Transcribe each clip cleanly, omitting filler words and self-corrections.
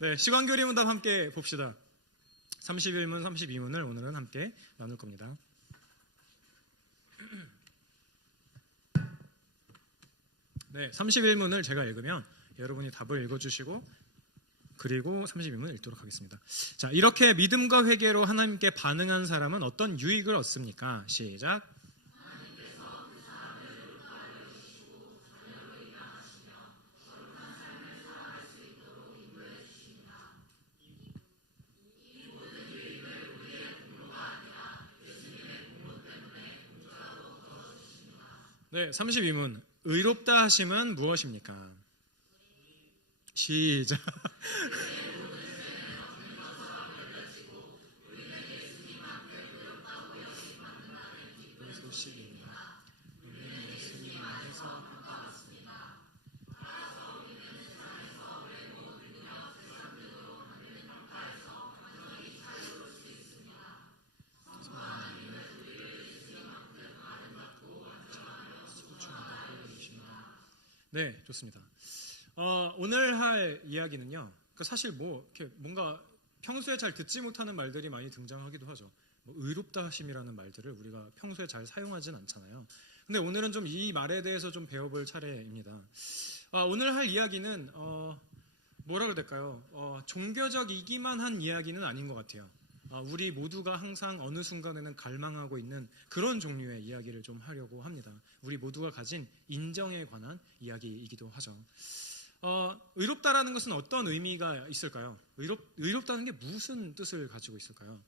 네, 시간교리문답 함께 봅시다. 31문, 32문을 오늘은 함께 나눌 겁니다. 네, 31문을 제가 읽으면 여러분이 답을 읽어주시고 그리고 32문 읽도록 하겠습니다. 자, 이렇게 믿음과 회개로 하나님께 반응한 사람은 어떤 유익을 얻습니까? 시작. 네, 32문. 의롭다 하심은 무엇입니까? 시작. 네, 좋습니다. 오늘 할 이야기는요. 사실 이렇게 뭔가 평소에 잘 듣지 못하는 말들이 많이 등장하기도 하죠. 의롭다 하심이라는 말들을 우리가 평소에 잘 사용하진 않잖아요. 근데 오늘은 좀 이 말에 대해서 좀 배워볼 차례입니다. 오늘 할 이야기는 뭐라 그래야 될까요? 종교적이기만 한 이야기는 아닌 것 같아요. 우리 모두가 항상 어느 순간에는 갈망하고 있는 그런 종류의 이야기를 좀 하려고 합니다. 우리 모두가 가진 인정에 관한 이야기이기도 하죠. 의롭다라는 것은 어떤 의미가 있을까요? 의롭다는 게 무슨 뜻을 가지고 있을까요?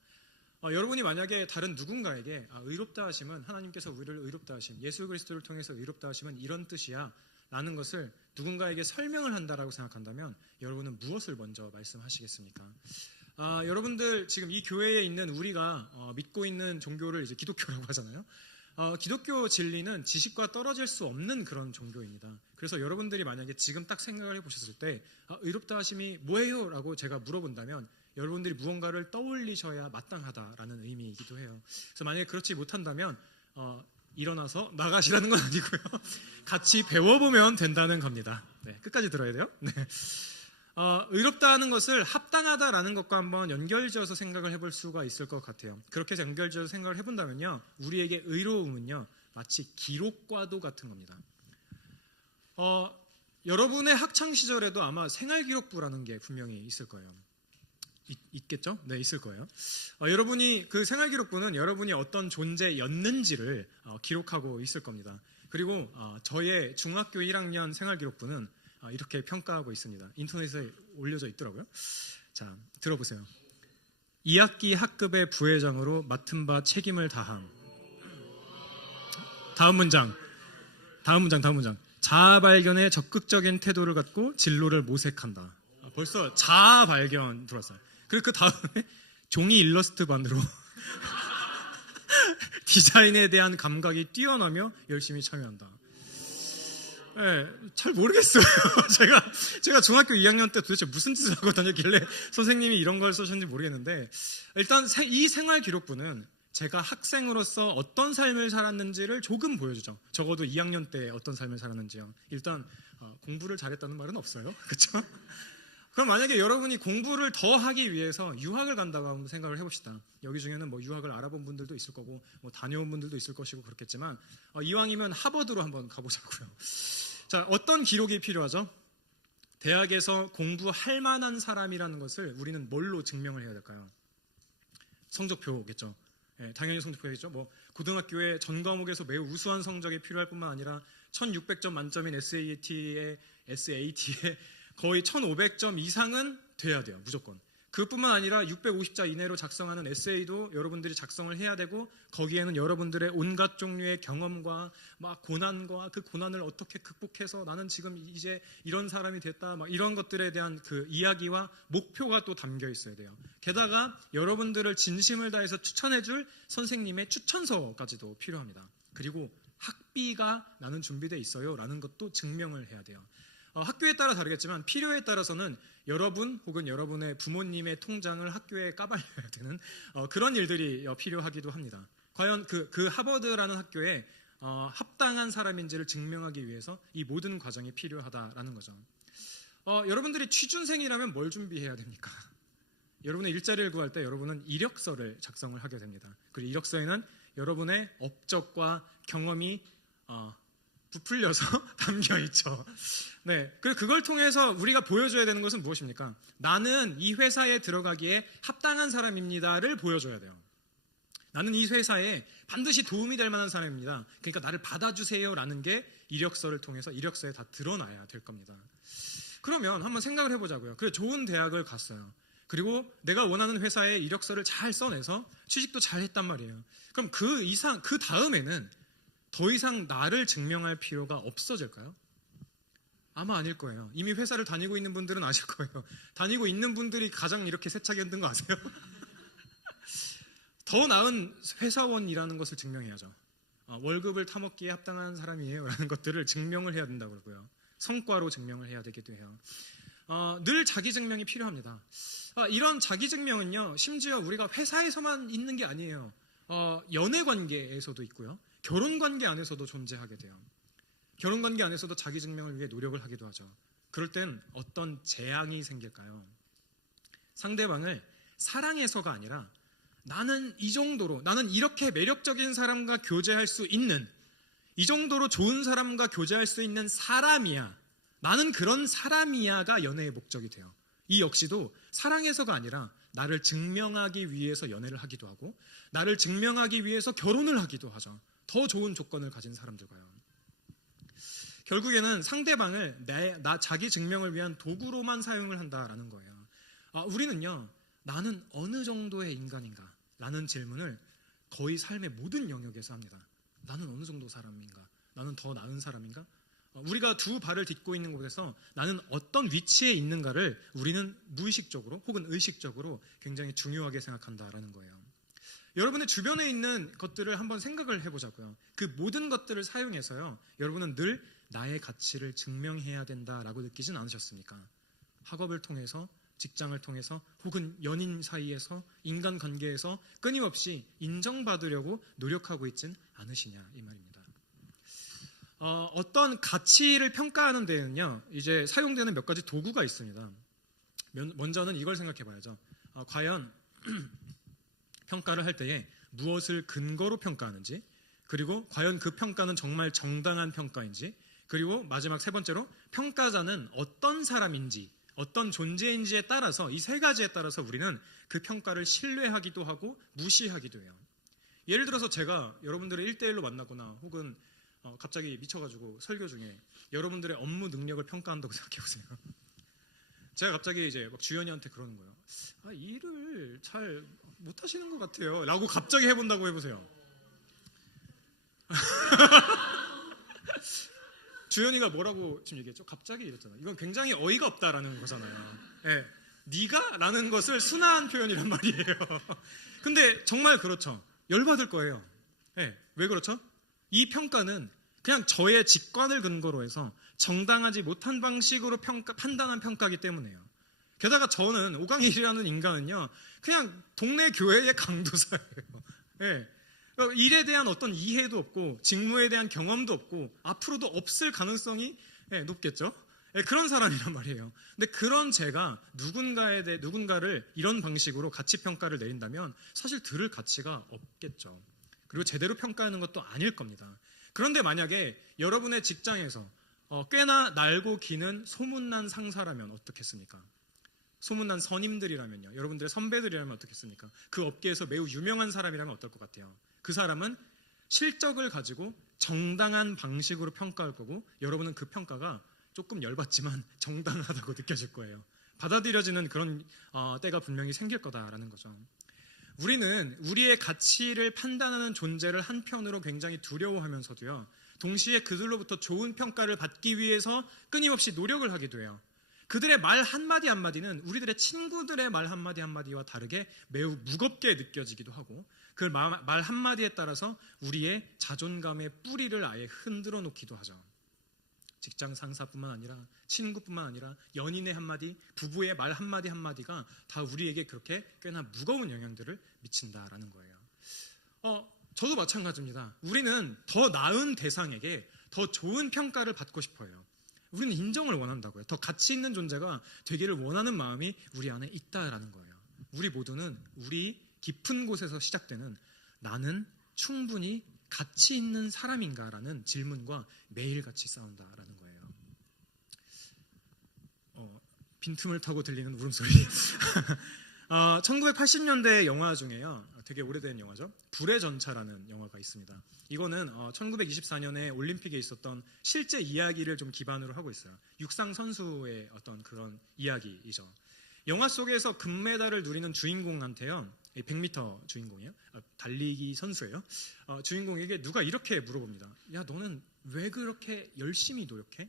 여러분이 만약에 다른 누군가에게 의롭다 하심은 하나님께서 우리를 의롭다 하심, 예수 그리스도를 통해서 의롭다 하심은 이런 뜻이야 라는 것을 누군가에게 설명을 한다라고 생각한다면 여러분은 무엇을 먼저 말씀하시겠습니까? 여러분들 지금 이 교회에 있는 우리가 믿고 있는 종교를 이제 기독교라고 하잖아요. 기독교 진리는 지식과 떨어질 수 없는 그런 종교입니다. 그래서 여러분들이 만약에 지금 딱 생각을 해보셨을 때 의롭다 하심이 뭐예요? 라고 제가 물어본다면 여러분들이 무언가를 떠올리셔야 마땅하다라는 의미이기도 해요. 그래서 만약에 그렇지 못한다면 일어나서 나가시라는 건 아니고요. 같이 배워보면 된다는 겁니다. 네, 끝까지 들어야 돼요. 네. 의롭다는 것을 합당하다라는 것과 한번 연결지어서 생각을 해볼 수가 있을 것 같아요. 그렇게 연결지어서 생각을 해본다면요, 우리에게 의로움은요 마치 기록과도 같은 겁니다. 여러분의 학창 시절에도 아마 생활기록부라는 게 분명히 있을 거예요. 있겠죠? 네, 있을 거예요. 여러분이 그 생활기록부는 여러분이 어떤 존재였는지를 기록하고 있을 겁니다. 그리고 저의 중학교 1학년 생활기록부는 이렇게 평가하고 있습니다. 인터넷에 올려져 있더라고요. 자, 들어보세요. 2학기 학급의 부회장으로 맡은 바 책임을 다함. 다음 문장. 자아 발견에 적극적인 태도를 갖고 진로를 모색한다. 벌써 자아 발견 들어왔어요. 그리고 그 다음에 종이 일러스트반으로 디자인에 대한 감각이 뛰어나며 열심히 참여한다. 네, 잘 모르겠어요. 제가 중학교 2학년 때 도대체 무슨 짓을 하고 다녔길래 선생님이 이런 걸 쓰셨는지 모르겠는데, 일단 이 생활 기록부는 제가 학생으로서 어떤 삶을 살았는지를 조금 보여주죠. 적어도 2학년 때 어떤 삶을 살았는지요. 일단 공부를 잘했다는 말은 없어요. 그렇죠? 그럼 만약에 여러분이 공부를 더 하기 위해서 유학을 간다고 한번 생각을 해봅시다. 여기 중에는 유학을 알아본 분들도 있을 거고 다녀온 분들도 있을 것이고 그렇겠지만 이왕이면 하버드로 한번 가보자고요. 자, 어떤 기록이 필요하죠? 대학에서 공부할 만한 사람이라는 것을 우리는 뭘로 증명을 해야 될까요? 성적표겠죠. 네, 당연히 성적표겠죠. 고등학교에 전 과목에서 매우 우수한 성적이 필요할 뿐만 아니라 1600점 만점인 SAT에 거의 1500점 이상은 돼야 돼요. 무조건. 그것뿐만 아니라 650자 이내로 작성하는 에세이도 여러분들이 작성을 해야 되고, 거기에는 여러분들의 온갖 종류의 경험과 고난과 그 고난을 어떻게 극복해서 나는 지금 이제 이런 사람이 됐다, 이런 것들에 대한 그 이야기와 목표가 또 담겨 있어야 돼요. 게다가 여러분들을 진심을 다해서 추천해줄 선생님의 추천서까지도 필요합니다. 그리고 학비가 나는 준비되어 있어요 라는 것도 증명을 해야 돼요. 학교에 따라 다르겠지만 필요에 따라서는 여러분 혹은 여러분의 부모님의 통장을 학교에 까발려야 되는 그런 일들이 필요하기도 합니다. 과연 그 하버드라는 학교에 합당한 사람인지를 증명하기 위해서 이 모든 과정이 필요하다라는 거죠. 여러분들이 취준생이라면 뭘 준비해야 됩니까? 여러분의 일자리를 구할 때 여러분은 이력서를 작성을 하게 됩니다. 그리고 이력서에는 여러분의 업적과 경험이 부풀려서 담겨 있죠. 네, 그리고 그걸 통해서 우리가 보여줘야 되는 것은 무엇입니까? 나는 이 회사에 들어가기에 합당한 사람입니다를 보여줘야 돼요. 나는 이 회사에 반드시 도움이 될 만한 사람입니다. 그러니까 나를 받아주세요라는 게 이력서를 통해서 이력서에 다 드러나야 될 겁니다. 그러면 한번 생각을 해보자고요. 그래, 좋은 대학을 갔어요. 그리고 내가 원하는 회사에 이력서를 잘 써내서 취직도 잘 했단 말이에요. 그럼 그 다음에는 더 이상 나를 증명할 필요가 없어질까요? 아마 아닐 거예요. 이미 회사를 다니고 있는 분들은 아실 거예요. 다니고 있는 분들이 가장 이렇게 세차게 힘든 거 아세요? 더 나은 회사원이라는 것을 증명해야죠. 월급을 타먹기에 합당한 사람이에요 라는 것들을 증명을 해야 된다고 그러고요. 성과로 증명을 해야 되기도 해요. 늘 자기 증명이 필요합니다. 이런 자기 증명은요, 심지어 우리가 회사에서만 있는 게 아니에요. 연애 관계에서도 있고요, 결혼 관계 안에서도 존재하게 돼요. 결혼 관계 안에서도 자기 증명을 위해 노력을 하기도 하죠. 그럴 땐 어떤 재앙이 생길까요? 상대방을 사랑해서가 아니라 나는 이 정도로, 나는 이렇게 매력적인 사람과 교제할 수 있는, 이 정도로 좋은 사람과 교제할 수 있는 사람이야, 나는 그런 사람이야가 연애의 목적이 돼요. 이 역시도 사랑해서가 아니라 나를 증명하기 위해서 연애를 하기도 하고, 나를 증명하기 위해서 결혼을 하기도 하죠. 더 좋은 조건을 가진 사람들과요. 결국에는 상대방을 자기 증명을 위한 도구로만 사용을 한다라는 거예요. 우리는요, 나는 어느 정도의 인간인가? 라는 질문을 거의 삶의 모든 영역에서 합니다. 나는 어느 정도 사람인가? 나는 더 나은 사람인가? 우리가 두 발을 딛고 있는 곳에서 나는 어떤 위치에 있는가를 우리는 무의식적으로 혹은 의식적으로 굉장히 중요하게 생각한다라는 거예요. 여러분의 주변에 있는 것들을 한번 생각을 해보자고요. 그 모든 것들을 사용해서요, 여러분은 늘 나의 가치를 증명해야 된다라고 느끼진 않으셨습니까? 학업을 통해서, 직장을 통해서, 혹은 연인 사이에서, 인간관계에서 끊임없이 인정받으려고 노력하고 있진 않으시냐 이 말입니다. 어떤 가치를 평가하는 데는요, 이제 사용되는 몇 가지 도구가 있습니다. 먼저는 이걸 생각해 봐야죠. 과연 평가를 할 때에 무엇을 근거로 평가하는지, 그리고 과연 그 평가는 정말 정당한 평가인지, 그리고 마지막 세 번째로 평가자는 어떤 사람인지, 어떤 존재인지에 따라서, 이 세 가지에 따라서 우리는 그 평가를 신뢰하기도 하고 무시하기도 해요. 예를 들어서 제가 여러분들을 1대1로 만나거나 혹은 갑자기 미쳐가지고 설교 중에 여러분들의 업무 능력을 평가한다고 생각해보세요. 제가 갑자기 이제 막 주연이한테 그러는 거예요. 일을 잘 못하시는 것 같아요 라고 갑자기 해본다고 해보세요. 주연이가 뭐라고 지금 얘기했죠? 갑자기 이랬잖아요. 이건 굉장히 어이가 없다라는 거잖아요. 네. 네가? 라는 것을 순화한 표현이란 말이에요. 근데 정말 그렇죠. 열받을 거예요. 네. 왜 그렇죠? 이 평가는 그냥 저의 직관을 근거로 해서 정당하지 못한 방식으로 판단한 평가이기 때문에요. 게다가 저는 오강일이라는 인간은요, 그냥 동네 교회의 강도사예요. 네. 일에 대한 어떤 이해도 없고 직무에 대한 경험도 없고 앞으로도 없을 가능성이 높겠죠. 그런 사람이란 말이에요. 근데 그런 제가 누군가를 이런 방식으로 가치 평가를 내린다면 사실 들을 가치가 없겠죠. 그리고 제대로 평가하는 것도 아닐 겁니다. 그런데 만약에 여러분의 직장에서 꽤나 날고 기는 소문난 상사라면 어떻겠습니까? 소문난 선임들이라면요, 여러분들의 선배들이라면 어떻겠습니까? 그 업계에서 매우 유명한 사람이라면 어떨 것 같아요? 그 사람은 실적을 가지고 정당한 방식으로 평가할 거고, 여러분은 그 평가가 조금 열받지만 정당하다고 느껴질 거예요. 받아들여지는 그런 때가 분명히 생길 거다라는 거죠. 우리는 우리의 가치를 판단하는 존재를 한편으로 굉장히 두려워하면서도요, 동시에 그들로부터 좋은 평가를 받기 위해서 끊임없이 노력을 하기도 해요. 그들의 말 한마디 한마디는 우리들의 친구들의 말 한마디 한마디와 다르게 매우 무겁게 느껴지기도 하고, 그 말 한마디에 따라서 우리의 자존감의 뿌리를 아예 흔들어 놓기도 하죠. 직장 상사뿐만 아니라 친구뿐만 아니라 연인의 한마디, 부부의 말 한마디 한마디가 다 우리에게 그렇게 꽤나 무거운 영향들을 미친다라는 거예요. 저도 마찬가지입니다. 우리는 더 나은 대상에게 더 좋은 평가를 받고 싶어요. 우리는 인정을 원한다고요. 더 가치 있는 존재가 되기를 원하는 마음이 우리 안에 있다라는 거예요. 우리 모두는 우리 깊은 곳에서 시작되는 나는 충분히 가치 있는 사람인가라는 질문과 매일같이 싸운다라는 거예요. 빈틈을 타고 들리는 울음소리. 1980년대 영화 중에요. 되게 오래된 영화죠. 불의 전차라는 영화가 있습니다. 이거는 1924년에 올림픽에 있었던 실제 이야기를 좀 기반으로 하고 있어요. 육상 선수의 어떤 그런 이야기이죠. 영화 속에서 금메달을 누리는 주인공한테요. 100m 주인공이에요. 달리기 선수예요. 주인공에게 누가 이렇게 물어봅니다. 야, 너는 왜 그렇게 열심히 노력해?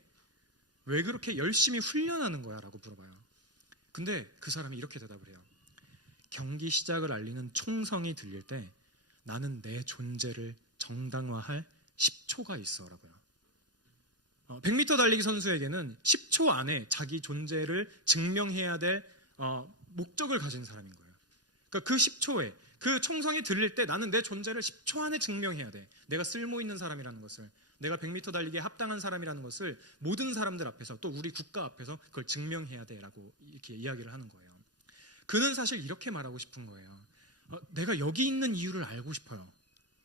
왜 그렇게 열심히 훈련하는 거야? 라고 물어봐요. 근데 그 사람이 이렇게 대답을 해요. 경기 시작을 알리는 총성이 들릴 때 나는 내 존재를 정당화할 10초가 있어 라고요. 100m 달리기 선수에게는 10초 안에 자기 존재를 증명해야 될 목적을 가진 사람인 거예요. 그러니까 그 10초에 그 총성이 들릴 때 나는 내 존재를 10초 안에 증명해야 돼. 내가 쓸모있는 사람이라는 것을, 내가 100m 달리기에 합당한 사람이라는 것을 모든 사람들 앞에서 또 우리 국가 앞에서 그걸 증명해야 돼라고 이렇게 이야기를 하는 거예요. 그는 사실 이렇게 말하고 싶은 거예요. 내가 여기 있는 이유를 알고 싶어요.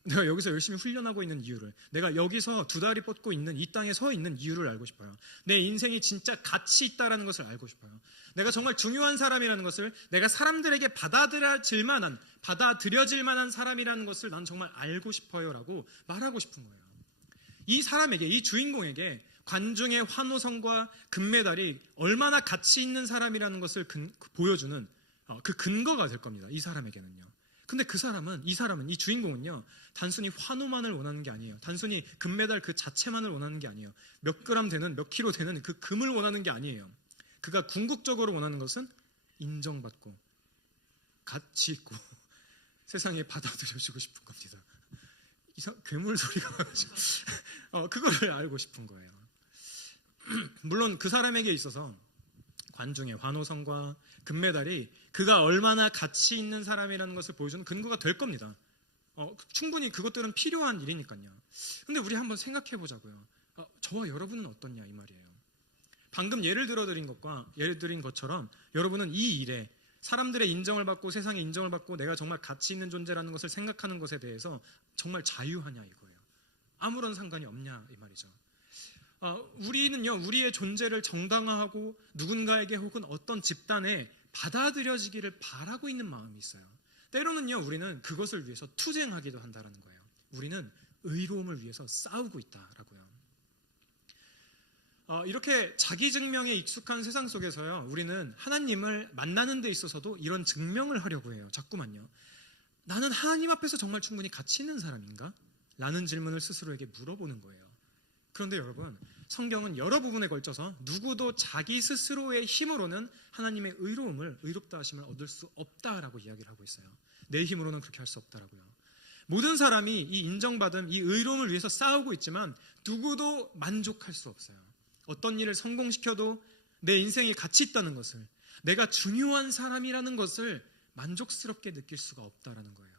내가 여기서 열심히 훈련하고 있는 이유를, 내가 여기서 두 다리 뻗고 있는 이 땅에 서 있는 이유를 알고 싶어요. 내 인생이 진짜 가치 있다라는 것을 알고 싶어요. 내가 정말 중요한 사람이라는 것을, 내가 사람들에게 받아들여질 만한 사람이라는 것을 난 정말 알고 싶어요 라고 말하고 싶은 거예요. 이 사람에게, 이 주인공에게 관중의 환호성과 금메달이 얼마나 가치 있는 사람이라는 것을 보여주는 그 근거가 될 겁니다. 이 사람에게는요. 근데 이 주인공은요, 단순히 환호만을 원하는 게 아니에요. 단순히 금메달 그 자체만을 원하는 게 아니에요. 몇 그램 되는, 몇 킬로 되는 그 금을 원하는 게 아니에요. 그가 궁극적으로 원하는 것은 인정받고 가치 있고 세상에 받아들여지고 싶은 겁니다. 괴물 소리가 나죠. 그거를 알고 싶은 거예요. 물론 그 사람에게 있어서 관중의 환호성과 금메달이 그가 얼마나 가치 있는 사람이라는 것을 보여주는 근거가 될 겁니다. 충분히 그것들은 필요한 일이니까요. 근데 우리 한번 생각해 보자고요. 저와 여러분은 어떻냐 이 말이에요. 방금 예를 들인 것처럼 여러분은 이 일에 사람들의 인정을 받고 세상의 인정을 받고 내가 정말 가치 있는 존재라는 것을 생각하는 것에 대해서 정말 자유하냐 이거예요. 아무런 상관이 없냐 이 말이죠. 우리는요, 우리의 존재를 정당화하고 누군가에게 혹은 어떤 집단에 받아들여지기를 바라고 있는 마음이 있어요. 때로는요, 우리는 그것을 위해서 투쟁하기도 한다는 거예요. 우리는 의로움을 위해서 싸우고 있다라고요. 이렇게 자기 증명에 익숙한 세상 속에서요, 우리는 하나님을 만나는 데 있어서도 이런 증명을 하려고 해요. 자꾸만요. 나는 하나님 앞에서 정말 충분히 가치 있는 사람인가? 라는 질문을 스스로에게 물어보는 거예요. 그런데 여러분, 성경은 여러 부분에 걸쳐서 누구도 자기 스스로의 힘으로는 하나님의 의롭다 하심을 얻을 수 없다라고 이야기를 하고 있어요. 내 힘으로는 그렇게 할 수 없다라고요. 모든 사람이 이 인정받음, 이 의로움을 위해서 싸우고 있지만 누구도 만족할 수 없어요. 어떤 일을 성공시켜도 내 인생이 가치 있다는 것을, 내가 중요한 사람이라는 것을 만족스럽게 느낄 수가 없다라는 거예요.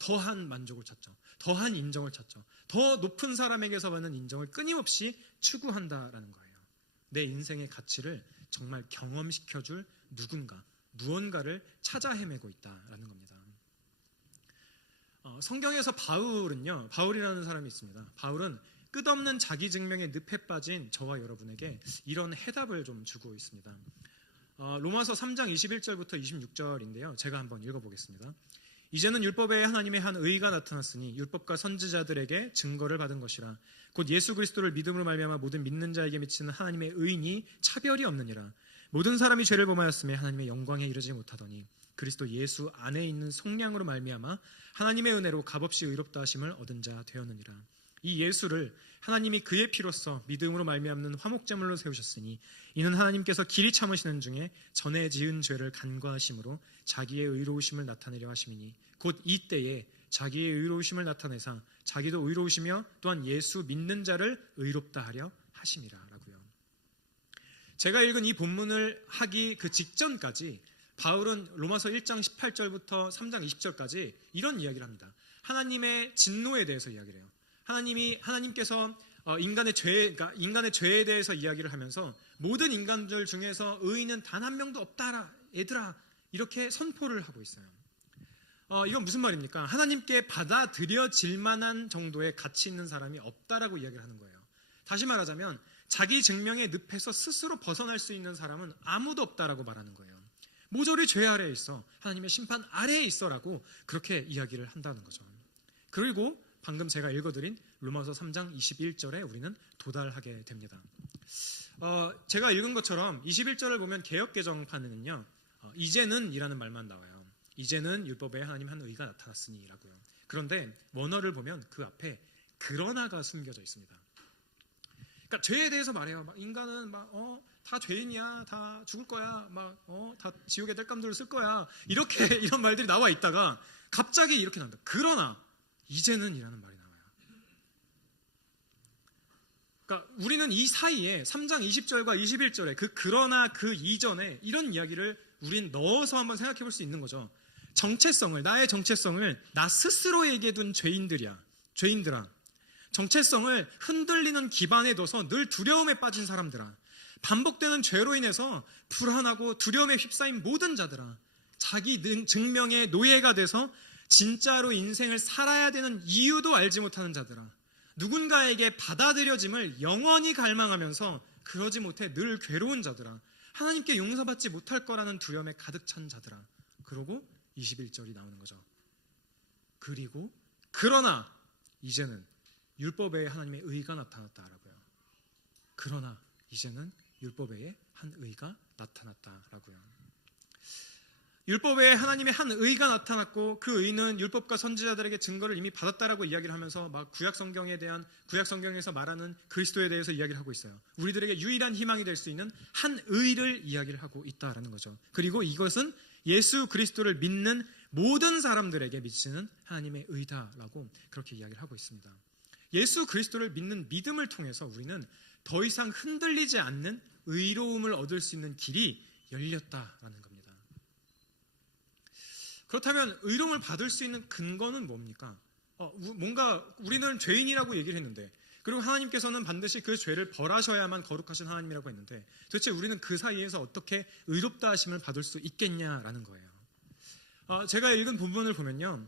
더한 만족을 찾죠. 더한 인정을 찾죠. 더 높은 사람에게서 받는 인정을 끊임없이 추구한다라는 거예요. 내 인생의 가치를 정말 경험시켜줄 무언가를 찾아 헤매고 있다라는 겁니다. 성경에서 바울이라는 사람이 있습니다. 바울은 끝없는 자기 증명의 늪에 빠진 저와 여러분에게 이런 해답을 좀 주고 있습니다. 로마서 3장 21절부터 26절인데요. 제가 한번 읽어보겠습니다. 이제는 율법에 하나님의 한 의가 나타났으니 율법과 선지자들에게 증거를 받은 것이라. 곧 예수 그리스도를 믿음으로 말미암아 모든 믿는 자에게 미치는 하나님의 의인이 차별이 없느니라. 모든 사람이 죄를 범하였으며 하나님의 영광에 이르지 못하더니 그리스도 예수 안에 있는 속량으로 말미암아 하나님의 은혜로 값없이 의롭다 하심을 얻은 자 되었느니라. 이 예수를 하나님이 그의 피로써 믿음으로 말미암는 화목제물로 세우셨으니 이는 하나님께서 길이 참으시는 중에 전에 지은 죄를 간과하심으로 자기의 의로우심을 나타내려 하심이니 곧 이때에 자기의 의로우심을 나타내사 자기도 의로우시며 또한 예수 믿는 자를 의롭다 하려 하심이라 라고요. 제가 읽은 이 본문을 하기 그 직전까지 바울은 로마서 1장 18절부터 3장 20절까지 이런 이야기를 합니다. 하나님의 진노에 대해서 이야기를 해요. 하나님께서 그러니까 인간의 죄에 대해서 이야기를 하면서 모든 인간들 중에서 의인은 단 한 명도 없다라 얘들아 이렇게 선포를 하고 있어요. 이건 무슨 말입니까? 하나님께 받아들여질 만한 정도의 가치 있는 사람이 없다라고 이야기를 하는 거예요. 다시 말하자면 자기 증명의 늪에서 스스로 벗어날 수 있는 사람은 아무도 없다라고 말하는 거예요. 모조리 죄 아래에 있어, 하나님의 심판 아래에 있어라고 그렇게 이야기를 한다는 거죠. 그리고 방금 제가 읽어드린 로마서 3장 21절에 우리는 도달하게 됩니다. 제가 읽은 것처럼 21절을 보면 개역개정판에는요, 이제는 이라는 말만 나와요. 이제는 율법에 하나님 한 의가 나타났으니 라고요. 그런데 원어를 보면 그 앞에 그러나가 숨겨져 있습니다. 그러니까 죄에 대해서 말해요. 막 인간은 다 죄인이야, 다 죽을 거야, 다 지옥의 땔감들을 쓸 거야. 이렇게 이런 말들이 나와 있다가 갑자기 이렇게 나온다. 그러나 이제는 이라는 말이 나와요. 그러니까 우리는 이 사이에 3장 20절과 21절에 그러나 그 이전에 이런 이야기를 우린 넣어서 한번 생각해 볼 수 있는 거죠. 나의 정체성을 나 스스로에게 둔 죄인들아. 정체성을 흔들리는 기반에 둬서 늘 두려움에 빠진 사람들아. 반복되는 죄로 인해서 불안하고 두려움에 휩싸인 모든 자들아. 자기 증명의 노예가 돼서 진짜로 인생을 살아야 되는 이유도 알지 못하는 자들아. 누군가에게 받아들여짐을 영원히 갈망하면서 그러지 못해 늘 괴로운 자들아. 하나님께 용서받지 못할 거라는 두려움에 가득 찬 자들아. 그러고 21절이 나오는 거죠. 그리고 그러나 이제는 율법 외에 하나님의 의가 나타났다라고요. 그러나 이제는 율법 외에 한 의가 나타났다라고요. 율법 외에 하나님의 한 의가 나타났고 그 의는 율법과 선지자들에게 증거를 이미 받았다라고 이야기를 하면서 막 구약 성경에서 말하는 그리스도에 대해서 이야기를 하고 있어요. 우리들에게 유일한 희망이 될 수 있는 한 의를 이야기를 하고 있다라는 거죠. 그리고 이것은 예수 그리스도를 믿는 모든 사람들에게 미치는 하나님의 의다라고 그렇게 이야기를 하고 있습니다. 예수 그리스도를 믿는 믿음을 통해서 우리는 더 이상 흔들리지 않는 의로움을 얻을 수 있는 길이 열렸다라는 겁니다. 그렇다면 의로움을 받을 수 있는 근거는 뭡니까? 뭔가 우리는 죄인이라고 얘기를 했는데, 그리고 하나님께서는 반드시 그 죄를 벌하셔야만 거룩하신 하나님이라고 했는데, 도대체 우리는 그 사이에서 어떻게 의롭다 하심을 받을 수 있겠냐라는 거예요. 제가 읽은 본문을 보면요,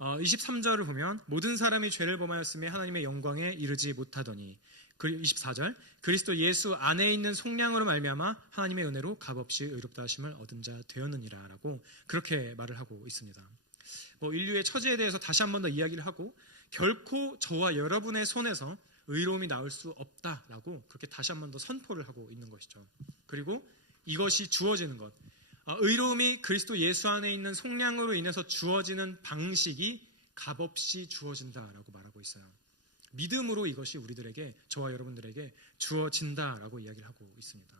23절을 보면 모든 사람이 죄를 범하였음에 하나님의 영광에 이르지 못하더니, 24절 그리스도 예수 안에 있는 속량으로 말미암아 하나님의 은혜로 값없이 의롭다 하심을 얻은 자 되었느니라 라고 그렇게 말을 하고 있습니다. 인류의 처지에 대해서 다시 한 번 더 이야기를 하고, 결코 저와 여러분의 손에서 의로움이 나올 수 없다라고 그렇게 다시 한 번 더 선포를 하고 있는 것이죠. 그리고 이것이 주어지는 것, 의로움이 그리스도 예수 안에 있는 속량으로 인해서 주어지는 방식이 값없이 주어진다라고 말하고 있어요. 믿음으로 이것이 우리들에게, 저와 여러분들에게 주어진다라고 이야기를 하고 있습니다.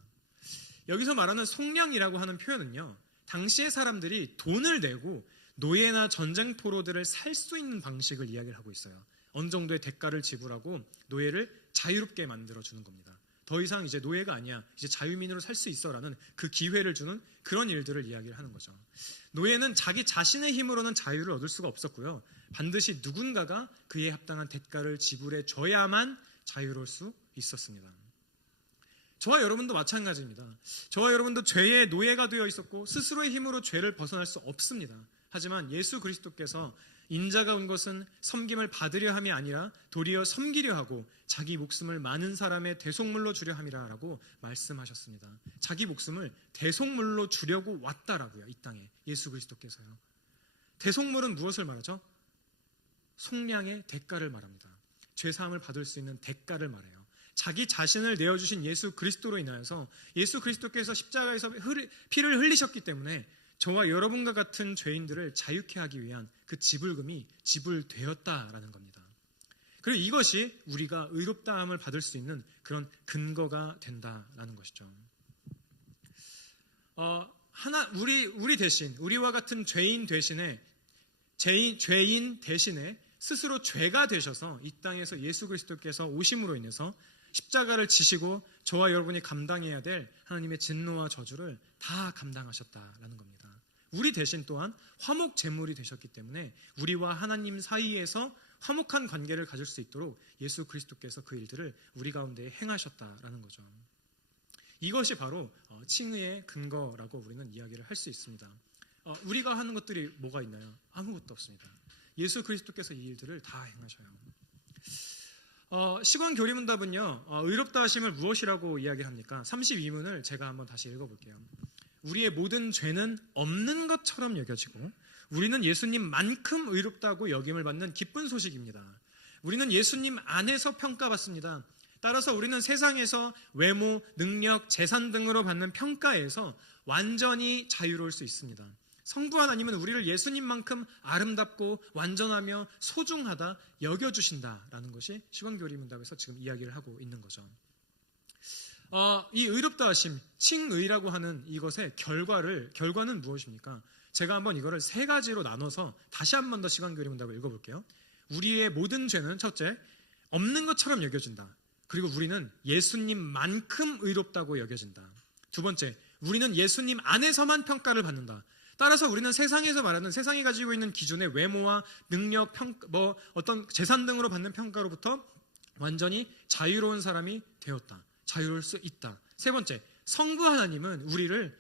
여기서 말하는 속량이라고 하는 표현은요, 당시의 사람들이 돈을 내고 노예나 전쟁 포로들을 살 수 있는 방식을 이야기를 하고 있어요. 어느 정도의 대가를 지불하고 노예를 자유롭게 만들어주는 겁니다. 더 이상 이제 노예가 아니야, 이제 자유민으로 살 수 있어라는 그 기회를 주는 그런 일들을 이야기를 하는 거죠. 노예는 자기 자신의 힘으로는 자유를 얻을 수가 없었고요, 반드시 누군가가 그에 합당한 대가를 지불해 줘야만 자유로울 수 있었습니다. 저와 여러분도 마찬가지입니다. 저와 여러분도 죄의 노예가 되어 있었고 스스로의 힘으로 죄를 벗어날 수 없습니다. 하지만 예수 그리스도께서 인자가 온 것은 섬김을 받으려 함이 아니라 도리어 섬기려 하고 자기 목숨을 많은 사람의 대속물로 주려 함이라 라고 말씀하셨습니다. 자기 목숨을 대속물로 주려고 왔다라고요, 이 땅에 예수 그리스도께서요. 대속물은 무엇을 말하죠? 속량의 대가를 말합니다. 죄사함을 받을 수 있는 대가를 말해요. 자기 자신을 내어주신 예수 그리스도로 인하여서 예수 그리스도께서 십자가에서 피를 흘리셨기 때문에 저와 여러분과 같은 죄인들을 자유케 하기 위한 그 지불금이 지불되었다라는 겁니다. 그리고 이것이 우리가 의롭다함을 받을 수 있는 그런 근거가 된다라는 것이죠. 우리 대신, 우리와 같은 죄인 대신에 스스로 죄가 되셔서 이 땅에서 예수 그리스도께서 오심으로 인해서 십자가를 지시고 저와 여러분이 감당해야 될 하나님의 진노와 저주를 다 감당하셨다라는 겁니다. 우리 대신 또한 화목 제물이 되셨기 때문에 우리와 하나님 사이에서 화목한 관계를 가질 수 있도록 예수 그리스도께서 그 일들을 우리 가운데 행하셨다라는 거죠. 이것이 바로 칭의의 근거라고 우리는 이야기를 할 수 있습니다. 우리가 하는 것들이 뭐가 있나요? 아무것도 없습니다. 예수 그리스도께서 이 일들을 다 행하셔요. 시관 교리문답은요, 의롭다 하심을 무엇이라고 이야기합니까? 32문을 제가 한번 다시 읽어볼게요. 우리의 모든 죄는 없는 것처럼 여겨지고 우리는 예수님만큼 의롭다고 여김을 받는 기쁜 소식입니다. 우리는 예수님 안에서 평가받습니다. 따라서 우리는 세상에서 외모, 능력, 재산 등으로 받는 평가에서 완전히 자유로울 수 있습니다. 성부 하나님은 우리를 예수님만큼 아름답고 완전하며 소중하다 여겨주신다라는 것이 시관교리문답에서 지금 이야기를 하고 있는 거죠. 이 의롭다 하심, 칭의라고 하는 이것의 결과는 무엇입니까? 제가 한번 이거를 세 가지로 나눠서 다시 한 번 더 시관교리문답을 읽어볼게요. 우리의 모든 죄는 첫째, 없는 것처럼 여겨진다. 그리고 우리는 예수님만큼 의롭다고 여겨진다. 두 번째, 우리는 예수님 안에서만 평가를 받는다. 따라서 우리는 세상에서 말하는 세상이 가지고 있는 기준의 외모와 능력, 어떤 재산 등으로 받는 평가로부터 완전히 자유로운 사람이 되었다. 자유로울 수 있다. 세 번째, 성부 하나님은 우리를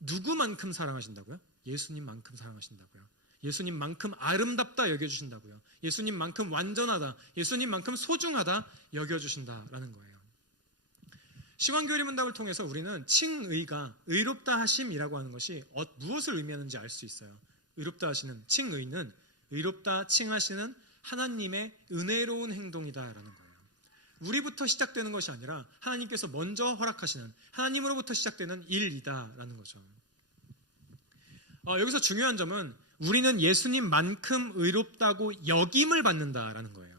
누구만큼 사랑하신다고요? 예수님만큼 사랑하신다고요. 예수님만큼 아름답다 여겨주신다고요. 예수님만큼 완전하다, 예수님만큼 소중하다 여겨주신다라는 거예요. 시관교리문답을 통해서 우리는 칭의가 의롭다 하심이라고 하는 것이 무엇을 의미하는지 알 수 있어요. 의롭다 하시는 칭의는 의롭다 칭하시는 하나님의 은혜로운 행동이다라는 거예요. 우리부터 시작되는 것이 아니라 하나님께서 먼저 허락하시는 하나님으로부터 시작되는 일이다라는 거죠. 여기서 중요한 점은 우리는 예수님만큼 의롭다고 여김을 받는다라는 거예요.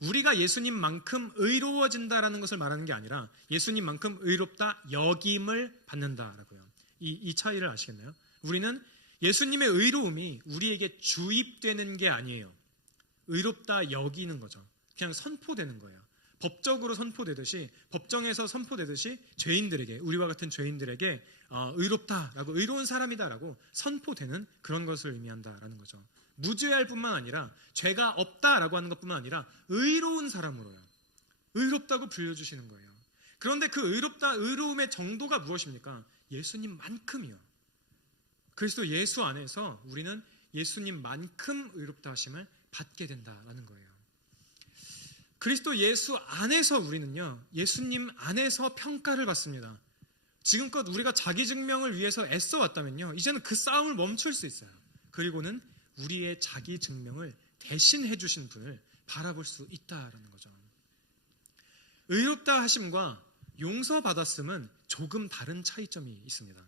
우리가 예수님만큼 의로워진다라는 것을 말하는 게 아니라 예수님만큼 의롭다 여김을 받는다라고요. 이 차이를 아시겠나요? 우리는 예수님의 의로움이 우리에게 주입되는 게 아니에요. 의롭다 여기는 거죠. 그냥 선포되는 거예요. 법적으로 선포되듯이, 법정에서 선포되듯이 죄인들에게, 우리와 같은 죄인들에게 의롭다라고, 의로운 사람이다라고 선포되는 그런 것을 의미한다라는 거죠. 무죄할 뿐만 아니라 죄가 없다라고 하는 것뿐만 아니라 의로운 사람으로요. 의롭다고 불려주시는 거예요. 그런데 그 의로움의 정도가 무엇입니까? 예수님만큼이요. 그리스도 예수 안에서 우리는 예수님만큼 의롭다 하심을 받게 된다라는 거예요. 그리스도 예수 안에서 우리는요, 예수님 안에서 평가를 받습니다. 지금껏 우리가 자기 증명을 위해서 애써 왔다면요, 이제는 그 싸움을 멈출 수 있어요. 그리고는 우리의 자기 증명을 대신 해주신 분을 바라볼 수 있다라는 거죠. 의롭다 하심과 용서받았음은 조금 다른 차이점이 있습니다.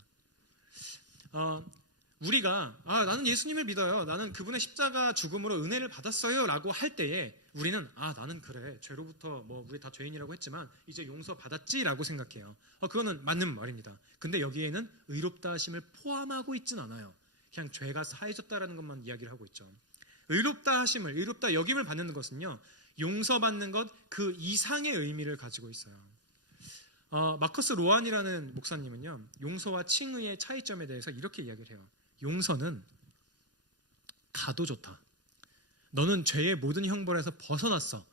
우리가 나는 예수님을 믿어요, 나는 그분의 십자가 죽음으로 은혜를 받았어요 라고 할 때에 우리는 나는 그래, 죄로부터 우리 다 죄인이라고 했지만 이제 용서받았지 라고 생각해요. 그거는 맞는 말입니다. 근데 여기에는 의롭다 하심을 포함하고 있진 않아요. 그냥 죄가 사해졌다라는 것만 이야기를 하고 있죠. 의롭다 하심을, 의롭다 여김을 받는 것은요, 용서받는 것 그 이상의 의미를 가지고 있어요. 마커스 로안이라는 목사님은요, 용서와 칭의의 차이점에 대해서 이렇게 이야기를 해요. 용서는 가도 좋다. 너는 죄의 모든 형벌에서 벗어났어.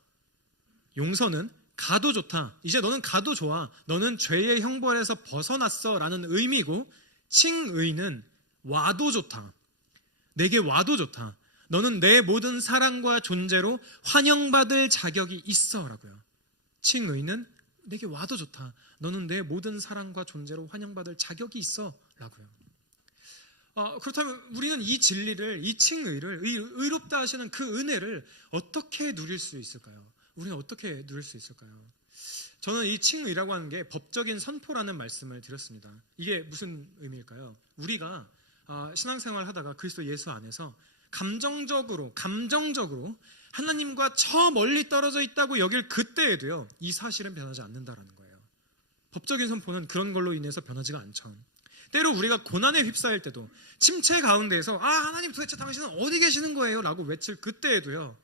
용서는 가도 좋다. 이제 너는 가도 좋아. 너는 죄의 형벌에서 벗어났어 라는 의미고, 칭의는 와도 좋다. 내게 와도 좋다. 너는 내 모든 사랑과 존재로 환영받을 자격이 있어 라고요. 칭의는 내게 와도 좋다. 너는 내 모든 사랑과 존재로 환영받을 자격이 있어 라고요. 그렇다면 우리는 이 진리를, 이 칭의를, 의롭다 하시는 그 은혜를 어떻게 누릴 수 있을까요? 우리는 어떻게 누릴 수 있을까요? 저는 이 칭의라고 하는 게 법적인 선포라는 말씀을 드렸습니다. 이게 무슨 의미일까요? 우리가 신앙생활 하다가 그리스도 예수 안에서 감정적으로 하나님과 저 멀리 떨어져 있다고 여길 그때에도요, 이 사실은 변하지 않는다라는 거예요. 법적인 선포는 그런 걸로 인해서 변하지가 않죠. 때로 우리가 고난에 휩싸일 때도, 침체 가운데에서 하나님 도대체 당신은 어디 계시는 거예요? 라고 외칠 그때에도요,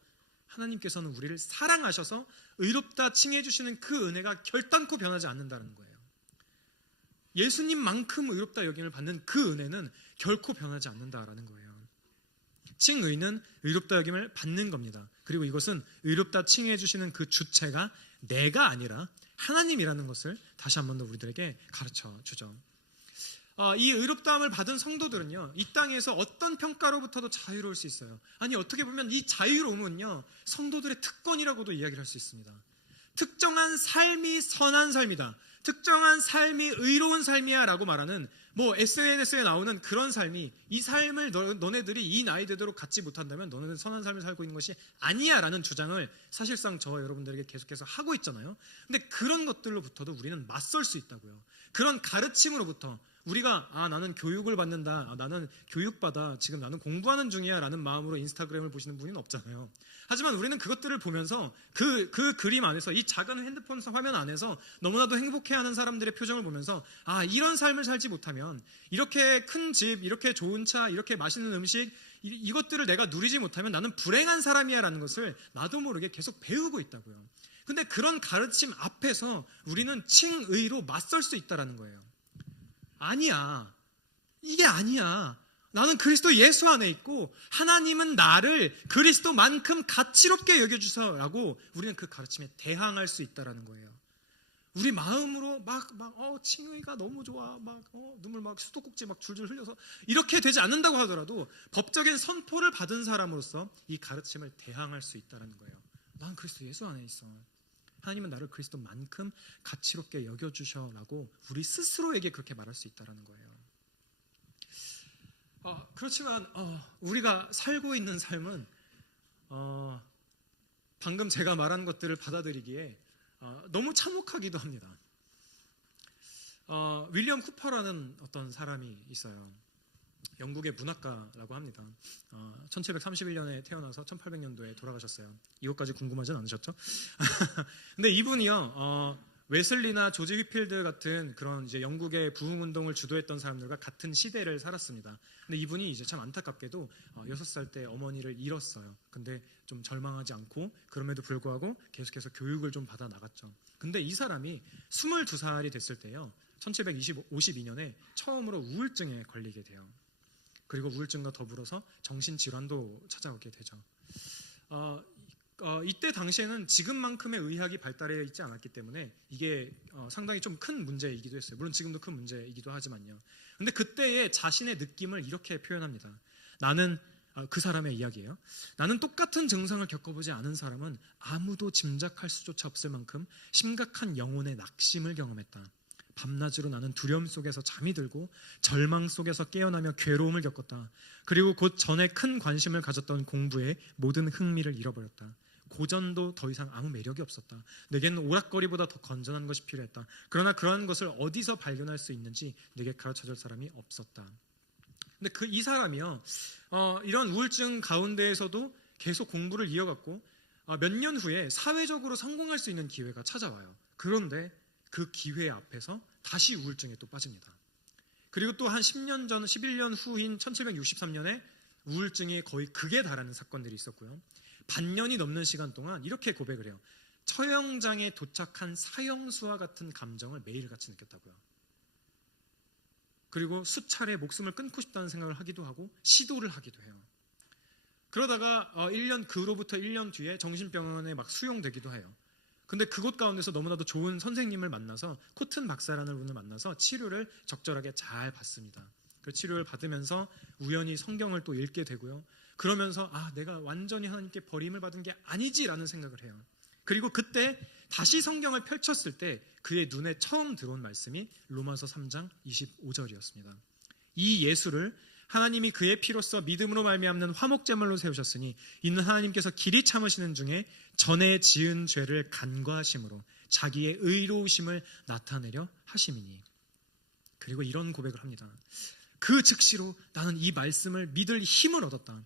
하나님께서는 우리를 사랑하셔서 의롭다 칭해 주시는 그 은혜가 결단코 변하지 않는다는 거예요. 예수님만큼 의롭다 여김을 받는 그 은혜는 결코 변하지 않는다라는 거예요. 칭의는 의롭다 여김을 받는 겁니다. 그리고 이것은 의롭다 칭해 주시는 그 주체가 내가 아니라 하나님이라는 것을 다시 한 번 더 우리들에게 가르쳐 주죠. 이 의롭다함을 받은 성도들은요, 이 땅에서 어떤 평가로부터도 자유로울 수 있어요. 아니, 어떻게 보면 이 자유로움은요, 성도들의 특권이라고도 이야기를 할 수 있습니다. 특정한 삶이 선한 삶이다, 특정한 삶이 의로운 삶이야 라고 말하는, SNS에 나오는 그런 삶이, 이 삶을 너네들이 이 나이 되도록 갖지 못한다면 너네는 선한 삶을 살고 있는 것이 아니야 라는 주장을 사실상 저와 여러분들에게 계속해서 하고 있잖아요. 근데 그런 것들로부터도 우리는 맞설 수 있다고요. 그런 가르침으로부터 우리가 나는 교육을 받는다, 나는 교육받아, 지금 나는 공부하는 중이야 라는 마음으로 인스타그램을 보시는 분은 없잖아요. 하지만 우리는 그것들을 보면서 그 그림 안에서, 이 작은 핸드폰 화면 안에서 너무나도 행복해하는 사람들의 표정을 보면서 이런 삶을 살지 못하면, 이렇게 큰 집, 이렇게 좋은 차, 이렇게 맛있는 음식, 이것들을 내가 누리지 못하면 나는 불행한 사람이야 라는 것을 나도 모르게 계속 배우고 있다고요. 근데 그런 가르침 앞에서 우리는 칭의로 맞설 수 있다는 거예요. 아니야, 이게 아니야. 나는 그리스도 예수 안에 있고 하나님은 나를 그리스도만큼 가치롭게 여겨주셔라고 우리는 그 가르침에 대항할 수 있다는 거예요. 우리 마음으로 칭의가 너무 좋아, 눈물 수도꼭지 줄줄 흘려서 이렇게 되지 않는다고 하더라도 법적인 선포를 받은 사람으로서 이 가르침을 대항할 수 있다는 거예요. 난 그리스도 예수 안에 있어, 하나님은 나를 그리스도만큼 가치롭게 여겨주셔라고 우리 스스로에게 그렇게 말할 수 있다는 거예요. 그렇지만 우리가 살고 있는 삶은 방금 제가 말한 것들을 받아들이기에 너무 참혹하기도 합니다. 윌리엄 쿠퍼라는 어떤 사람이 있어요. 영국의 문학가라고 합니다. 1731년에 태어나서 1800년도에 돌아가셨어요. 이것까지 궁금하진 않으셨죠? 근데 이분이요, 웨슬리나 조지 휘필드 같은 그런 이제 영국의 부흥운동을 주도했던 사람들과 같은 시대를 살았습니다. 근데 이분이 이제 참 안타깝게도 6살 때 어머니를 잃었어요. 근데 좀 절망하지 않고 그럼에도 불구하고 계속해서 교육을 좀 받아 나갔죠. 근데 이 사람이 22살이 됐을 때요, 1752년에 처음으로 우울증에 걸리게 돼요. 그리고 우울증과 더불어서 정신질환도 찾아오게 되죠. 이때 당시에는 지금만큼의 의학이 발달해 있지 않았기 때문에 이게 상당히 좀 큰 문제이기도 했어요. 물론 지금도 큰 문제이기도 하지만요. 근데 그때의 자신의 느낌을 이렇게 표현합니다. 나는, 그 사람의 이야기예요. 나는 똑같은 증상을 겪어보지 않은 사람은 아무도 짐작할 수조차 없을 만큼 심각한 영혼의 낙심을 경험했다. 밤낮으로 나는 두려움 속에서 잠이 들고 절망 속에서 깨어나며 괴로움을 겪었다. 그리고 곧 전에 큰 관심을 가졌던 공부에 모든 흥미를 잃어버렸다. 고전도 더 이상 아무 매력이 없었다. 내게는 오락거리보다 더 건전한 것이 필요했다. 그러나 그러한 것을 어디서 발견할 수 있는지 내게 가르쳐줄 사람이 없었다. 근데 이 사람이요, 이런 우울증 가운데에서도 계속 공부를 이어갔고 몇 년 후에 사회적으로 성공할 수 있는 기회가 찾아와요. 그런데 그 기회 앞에서 다시 우울증에 또 빠집니다. 그리고 또 한 10년 전, 11년 후인 1763년에 우울증이 거의 극에 달하는 사건들이 있었고요. 반년이 넘는 시간 동안 이렇게 고백을 해요. 처형장에 도착한 사형수와 같은 감정을 매일같이 느꼈다고요. 그리고 수차례 목숨을 끊고 싶다는 생각을 하기도 하고 시도를 하기도 해요. 그러다가 그로부터 1년 뒤에 정신병원에 막 수용되기도 해요. 근데 그곳 가운데서 너무나도 좋은 선생님을 만나서, 코튼 박사라는 분을 만나서 치료를 적절하게 잘 받습니다. 그 치료를 받으면서 우연히 성경을 또 읽게 되고요. 그러면서 내가 완전히 하나님께 버림을 받은 게 아니지라는 생각을 해요. 그리고 그때 다시 성경을 펼쳤을 때 그의 눈에 처음 들어온 말씀이 로마서 3장 25절이었습니다. 이 예수를 하나님이 그의 피로써 믿음으로 말미암는 화목제물로 세우셨으니 이는 하나님께서 길이 참으시는 중에 전에 지은 죄를 간과하심으로 자기의 의로우심을 나타내려 하심이니. 그리고 이런 고백을 합니다. 그 즉시로 나는 이 말씀을 믿을 힘을 얻었다.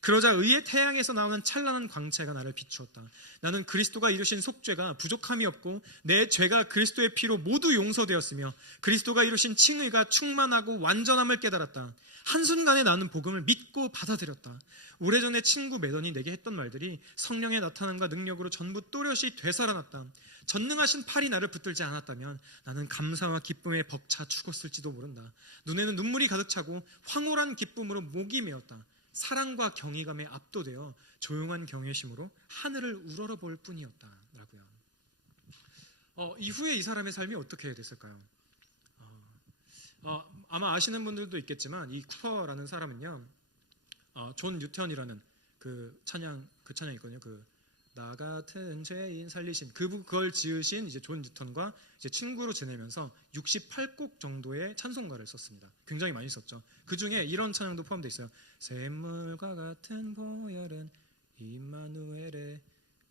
그러자 의의 태양에서 나오는 찬란한 광채가 나를 비추었다. 나는 그리스도가 이루신 속죄가 부족함이 없고 내 죄가 그리스도의 피로 모두 용서되었으며 그리스도가 이루신 칭의가 충만하고 완전함을 깨달았다. 한순간에 나는 복음을 믿고 받아들였다. 오래전에 친구 매던이 내게 했던 말들이 성령의 나타남과 능력으로 전부 또렷이 되살아났다. 전능하신 팔이 나를 붙들지 않았다면 나는 감사와 기쁨에 벅차 죽었을지도 모른다. 눈에는 눈물이 가득 차고 황홀한 기쁨으로 목이 메었다. 사랑과 경외감에 압도되어 조용한 경외심으로 하늘을 우러러볼 뿐이었다 라고요. 이후에 이 사람의 삶이 어떻게 됐을까요? 아마 아시는 분들도 있겠지만 이 쿠퍼라는 사람은요, 존 뉴턴이라는 그 찬양이 있거든요. 나 같은 죄인 살리신 그걸 지으신 이제 존 뉴턴과 이제 친구로 지내면서 68곡 정도의 찬송가를 썼습니다. 굉장히 많이 썼죠. 그 중에 이런 찬양도 포함되어 있어요. 샘물과 같은 보혈은 임마누엘의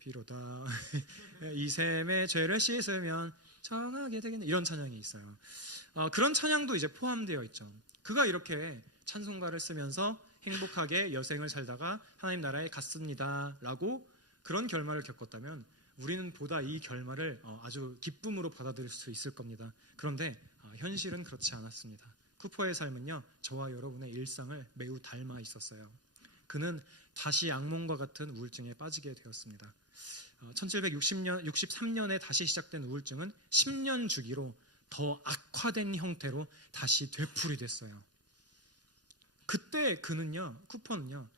피로다. 이 샘의 죄를 씻으면 정하게 되겠네. 이런 찬양이 있어요. 그런 찬양도 이제 포함되어 있죠. 그가 이렇게 찬송가를 쓰면서 행복하게 여생을 살다가 하나님 나라에 갔습니다라고 그런 결말을 겪었다면 우리는 보다 이 결말을 아주 기쁨으로 받아들일 수 있을 겁니다. 그런데 현실은 그렇지 않았습니다. 쿠퍼의 삶은요, 저와 여러분의 일상을 매우 닮아 있었어요. 그는 다시 악몽과 같은 우울증에 빠지게 되었습니다. 1763년에 다시 시작된 우울증은 10년 주기로 더 악화된 형태로 다시 되풀이 됐어요. 그때 쿠퍼는요,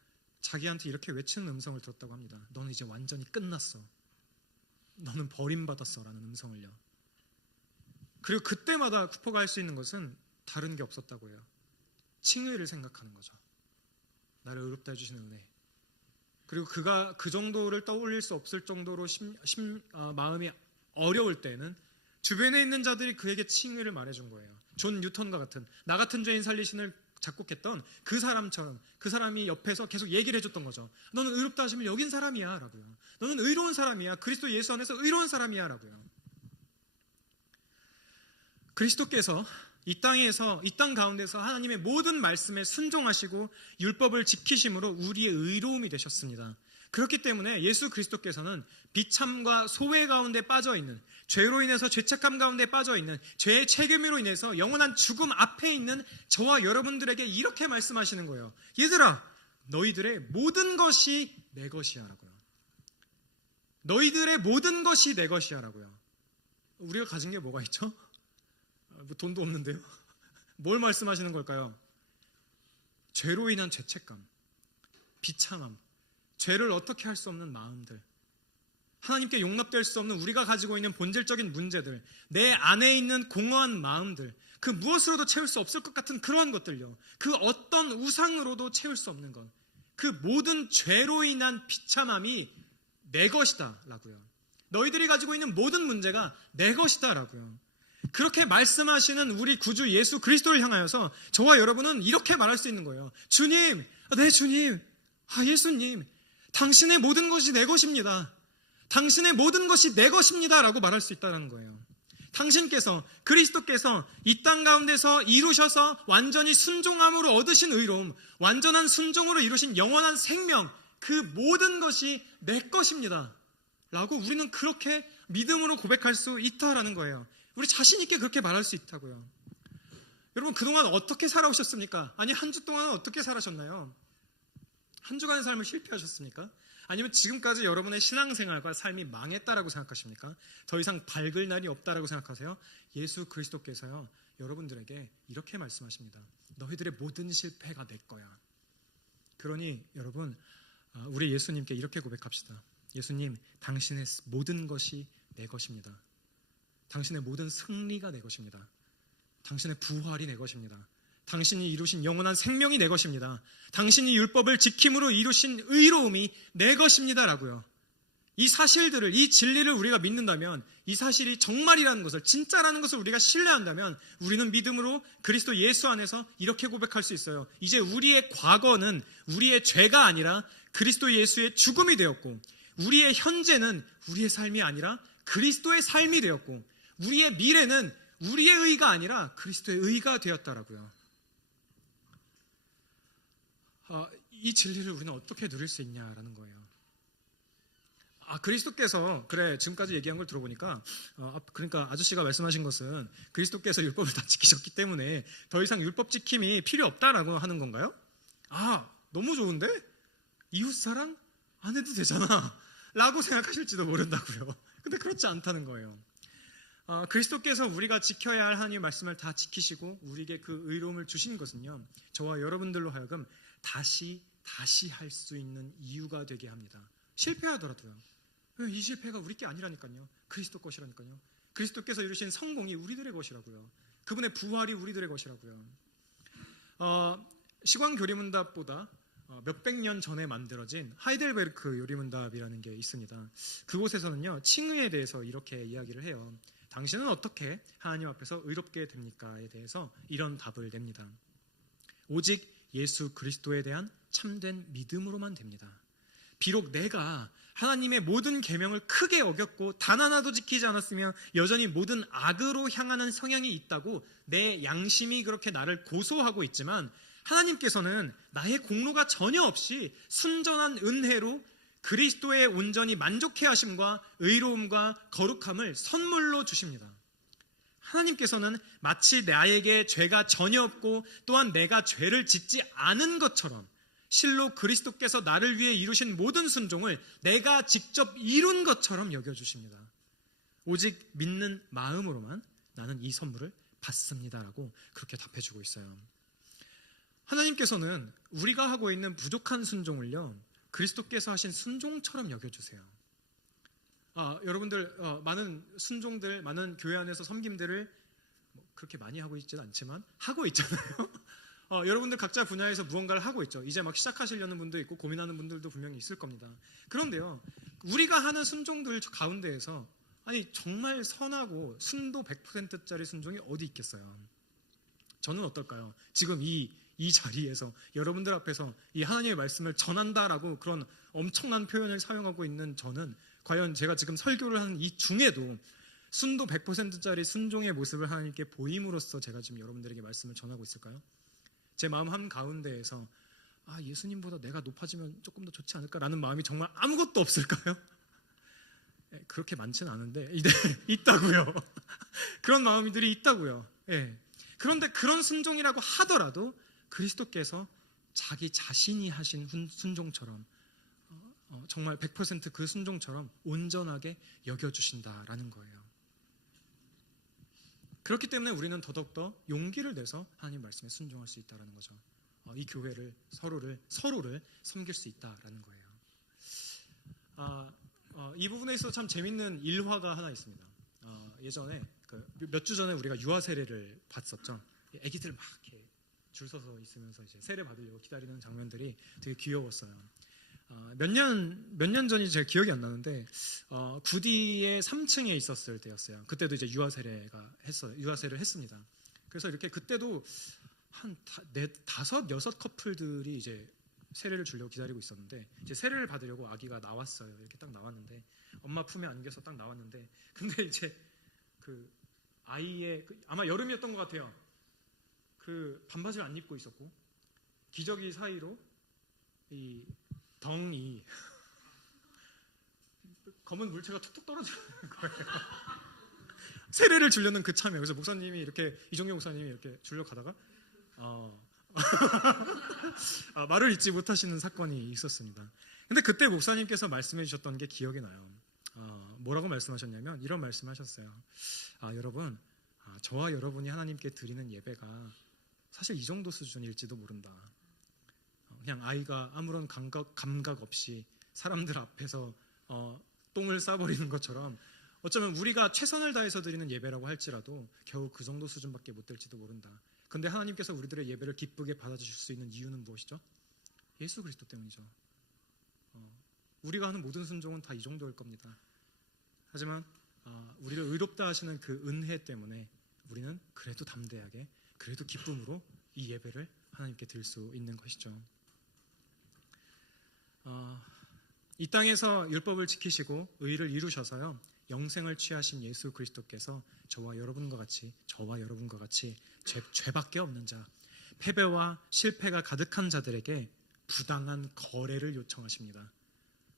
자기한테 이렇게 외치는 음성을 들었다고 합니다. 너는 이제 완전히 끝났어. 너는 버림받았어 라는 음성을요. 그리고 그때마다 쿠퍼가 할 수 있는 것은 다른 게 없었다고 해요. 칭의를 생각하는 거죠. 나를 의롭다 해주시는 은혜. 그리고 그가 그 정도를 떠올릴 수 없을 정도로 마음이 어려울 때는 주변에 있는 자들이 그에게 칭의를 말해준 거예요. 존 뉴턴과 같은 나 같은 죄인 살리신을 작곡했던 그 사람처럼 그 사람이 옆에서 계속 얘기를 해줬던 거죠. 너는 의롭다 하심을 여긴 사람이야 라고요. 너는 의로운 사람이야. 그리스도 예수 안에서 의로운 사람이야 라고요. 그리스도께서 이 땅 가운데서 하나님의 모든 말씀에 순종하시고 율법을 지키심으로 우리의 의로움이 되셨습니다. 그렇기 때문에 예수 그리스도께서는 비참과 소외 가운데 빠져있는, 죄로 인해서 죄책감 가운데 빠져있는, 죄의 책임으로 인해서 영원한 죽음 앞에 있는 저와 여러분들에게 이렇게 말씀하시는 거예요. 얘들아, 너희들의 모든 것이 내 것이야 라고요. 너희들의 모든 것이 내 것이야 라고요. 우리가 가진 게 뭐가 있죠? 돈도 없는데요. 뭘 말씀하시는 걸까요? 죄로 인한 죄책감, 비참함, 죄를 어떻게 할 수 없는 마음들, 하나님께 용납될 수 없는 우리가 가지고 있는 본질적인 문제들, 내 안에 있는 공허한 마음들, 그 무엇으로도 채울 수 없을 것 같은 그러한 것들요. 그 어떤 우상으로도 채울 수 없는 것, 그 모든 죄로 인한 비참함이 내 것이다 라고요. 너희들이 가지고 있는 모든 문제가 내 것이다 라고요. 그렇게 말씀하시는 우리 구주 예수 그리스도를 향하여서 저와 여러분은 이렇게 말할 수 있는 거예요. 주님, 네 주님, 예수님, 당신의 모든 것이 내 것입니다. 당신의 모든 것이 내 것입니다 라고 말할 수 있다는 거예요. 당신께서, 그리스도께서 이 땅 가운데서 이루셔서 완전히 순종함으로 얻으신 의로움, 완전한 순종으로 이루신 영원한 생명, 그 모든 것이 내 것입니다 라고 우리는 그렇게 믿음으로 고백할 수 있다라는 거예요. 우리 자신 있게 그렇게 말할 수 있다고요. 여러분, 그동안 어떻게 살아오셨습니까? 아니, 한 주 동안은 어떻게 살아셨나요? 한 주간의 삶을 실패하셨습니까? 아니면 지금까지 여러분의 신앙생활과 삶이 망했다라고 생각하십니까? 더 이상 밝을 날이 없다라고 생각하세요? 예수 그리스도께서요, 여러분들에게 이렇게 말씀하십니다. 너희들의 모든 실패가 내 거야. 그러니 여러분, 우리 예수님께 이렇게 고백합시다. 예수님, 당신의 모든 것이 내 것입니다. 당신의 모든 승리가 내 것입니다. 당신의 부활이 내 것입니다. 당신이 이루신 영원한 생명이 내 것입니다. 당신이 율법을 지킴으로 이루신 의로움이 내 것입니다 라고요. 이 사실들을, 이 진리를 우리가 믿는다면, 이 사실이 정말이라는 것을, 진짜라는 것을 우리가 신뢰한다면 우리는 믿음으로 그리스도 예수 안에서 이렇게 고백할 수 있어요. 이제 우리의 과거는 우리의 죄가 아니라 그리스도 예수의 죽음이 되었고, 우리의 현재는 우리의 삶이 아니라 그리스도의 삶이 되었고, 우리의 미래는 우리의 의가 아니라 그리스도의 의가 되었다라고요. 이 진리를 우리는 어떻게 누릴 수 있냐라는 거예요. 그리스도께서 지금까지 얘기한 걸 들어보니까 그러니까 아저씨가 말씀하신 것은 그리스도께서 율법을 다 지키셨기 때문에 더 이상 율법 지킴이 필요 없다라고 하는 건가요? 너무 좋은데? 이웃사랑 안 해도 되잖아 라고 생각하실지도 모른다고요. 근데 그렇지 않다는 거예요. 그리스도께서 우리가 지켜야 할 하나님의 말씀을 다 지키시고 우리에게 그 의로움을 주신 것은요, 저와 여러분들로 하여금 다시 할 수 있는 이유가 되게 합니다. 실패하더라도요. 이 실패가 우리 게 아니라니까요. 그리스도 것이라니까요. 그리스도께서 이루신 성공이 우리들의 것이라고요. 그분의 부활이 우리들의 것이라고요. 시광 교리문답보다 몇백 년 전에 만들어진 하이델베르크 요리문답이라는 게 있습니다. 그곳에서는요, 칭의에 대해서 이렇게 이야기를 해요. 당신은 어떻게 하나님 앞에서 의롭게 됩니까?에 대해서 이런 답을 냅니다. 오직 예수 그리스도에 대한 참된 믿음으로만 됩니다. 비록 내가 하나님의 모든 계명을 크게 어겼고 단 하나도 지키지 않았으면 여전히 모든 악으로 향하는 성향이 있다고 내 양심이 그렇게 나를 고소하고 있지만, 하나님께서는 나의 공로가 전혀 없이 순전한 은혜로 그리스도의 온전히 만족해 하심과 의로움과 거룩함을 선물로 주십니다. 하나님께서는 마치 나에게 죄가 전혀 없고 또한 내가 죄를 짓지 않은 것처럼 실로 그리스도께서 나를 위해 이루신 모든 순종을 내가 직접 이룬 것처럼 여겨주십니다. 오직 믿는 마음으로만 나는 이 선물을 받습니다라고 그렇게 답해주고 있어요. 하나님께서는 우리가 하고 있는 부족한 순종을요, 그리스도께서 하신 순종처럼 여겨주세요. 여러분들 많은 순종들, 많은 교회 안에서 섬김들을 그렇게 많이 하고 있지는 않지만 하고 있잖아요. 여러분들 각자 분야에서 무언가를 하고 있죠. 이제 막 시작하시려는 분도 있고 고민하는 분들도 분명히 있을 겁니다. 그런데요, 우리가 하는 순종들 가운데에서 정말 선하고 순도 100%짜리 순종이 어디 있겠어요? 저는 어떨까요? 지금 이 자리에서 여러분들 앞에서 이 하나님의 말씀을 전한다라고 그런 엄청난 표현을 사용하고 있는 저는 과연 제가 지금 설교를 하는 이 중에도 순도 100%짜리 순종의 모습을 하나님께 보임으로써 제가 지금 여러분들에게 말씀을 전하고 있을까요? 제 마음 한가운데에서 예수님보다 내가 높아지면 조금 더 좋지 않을까라는 마음이 정말 아무것도 없을까요? 그렇게 많지는 않은데 있다고요. 그런 마음들이 있다고요. 그런데 그런 순종이라고 하더라도 그리스도께서 자기 자신이 하신 순종처럼 정말 100% 그 순종처럼 온전하게 여겨주신다라는 거예요. 그렇기 때문에 우리는 더더욱더 용기를 내서 하나님 말씀에 순종할 수 있다는 거죠. 이 교회를 서로를 섬길 수 있다라는 거예요. 이 부분에 있어서 참 재밌는 일화가 하나 있습니다. 예전에 몇 주 전에 우리가 유아 세례를 봤었죠. 아기들 막 이렇게 줄 서서 있으면서 이제 세례 받으려고 기다리는 장면들이 되게 귀여웠어요. 몇 년 전인지 제가 기억이 안 나는데 구디의 3층에 있었을 때였어요. 그때도 이제 유아 세례를 했습니다. 그래서 이렇게 그때도 한 5-6 커플들이 이제 세례를 주려고 기다리고 있었는데, 이제 세례를 받으려고 아기가 나왔어요. 이렇게 딱 나왔는데 엄마 품에 안겨서 딱 나왔는데, 근데 이제 그 아이의 아마 여름이었던 것 같아요. 그 반바지를 안 입고 있었고 기저귀 사이로 이 덩이 검은 물체가 툭툭 떨어지는 거예요. 세례를 주려는 그 참에. 그래서 목사님이 이렇게, 이종경 목사님이 이렇게 주려 가다가 말을 잊지 못하시는 사건이 있었습니다. 근데 그때 목사님께서 말씀해 주셨던 게 기억이 나요. 뭐라고 말씀하셨냐면 이런 말씀하셨어요. 여러분, 저와 여러분이 하나님께 드리는 예배가 사실 이 정도 수준일지도 모른다. 그냥 아이가 아무런 감각 없이 사람들 앞에서 똥을 싸버리는 것처럼 어쩌면 우리가 최선을 다해서 드리는 예배라고 할지라도 겨우 그 정도 수준밖에 못 될지도 모른다. 그런데 하나님께서 우리들의 예배를 기쁘게 받아주실 수 있는 이유는 무엇이죠? 예수 그리스도 때문이죠. 우리가 하는 모든 순종은 다 이 정도일 겁니다. 하지만 우리를 의롭다 하시는 그 은혜 때문에 우리는 그래도 담대하게, 그래도 기쁨으로 이 예배를 하나님께 드릴 수 있는 것이죠. 이 땅에서 율법을 지키시고 의를 이루셔서요, 영생을 취하신 예수 그리스도께서 저와 여러분과 같이 죄밖에 없는 자, 패배와 실패가 가득한 자들에게 부당한 거래를 요청하십니다.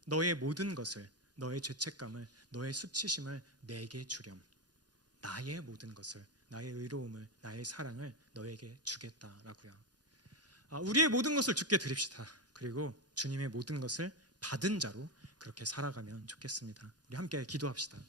너의 모든 것을, 너의 죄책감을, 너의 수치심을 내게 주렴. 나의 모든 것을, 나의 의로움을, 나의 사랑을 너에게 주겠다라고요. 우리의 모든 것을 주께 드립시다. 그리고 주님의 모든 것을 받은 자로 그렇게 살아가면 좋겠습니다. 우리 함께 기도합시다.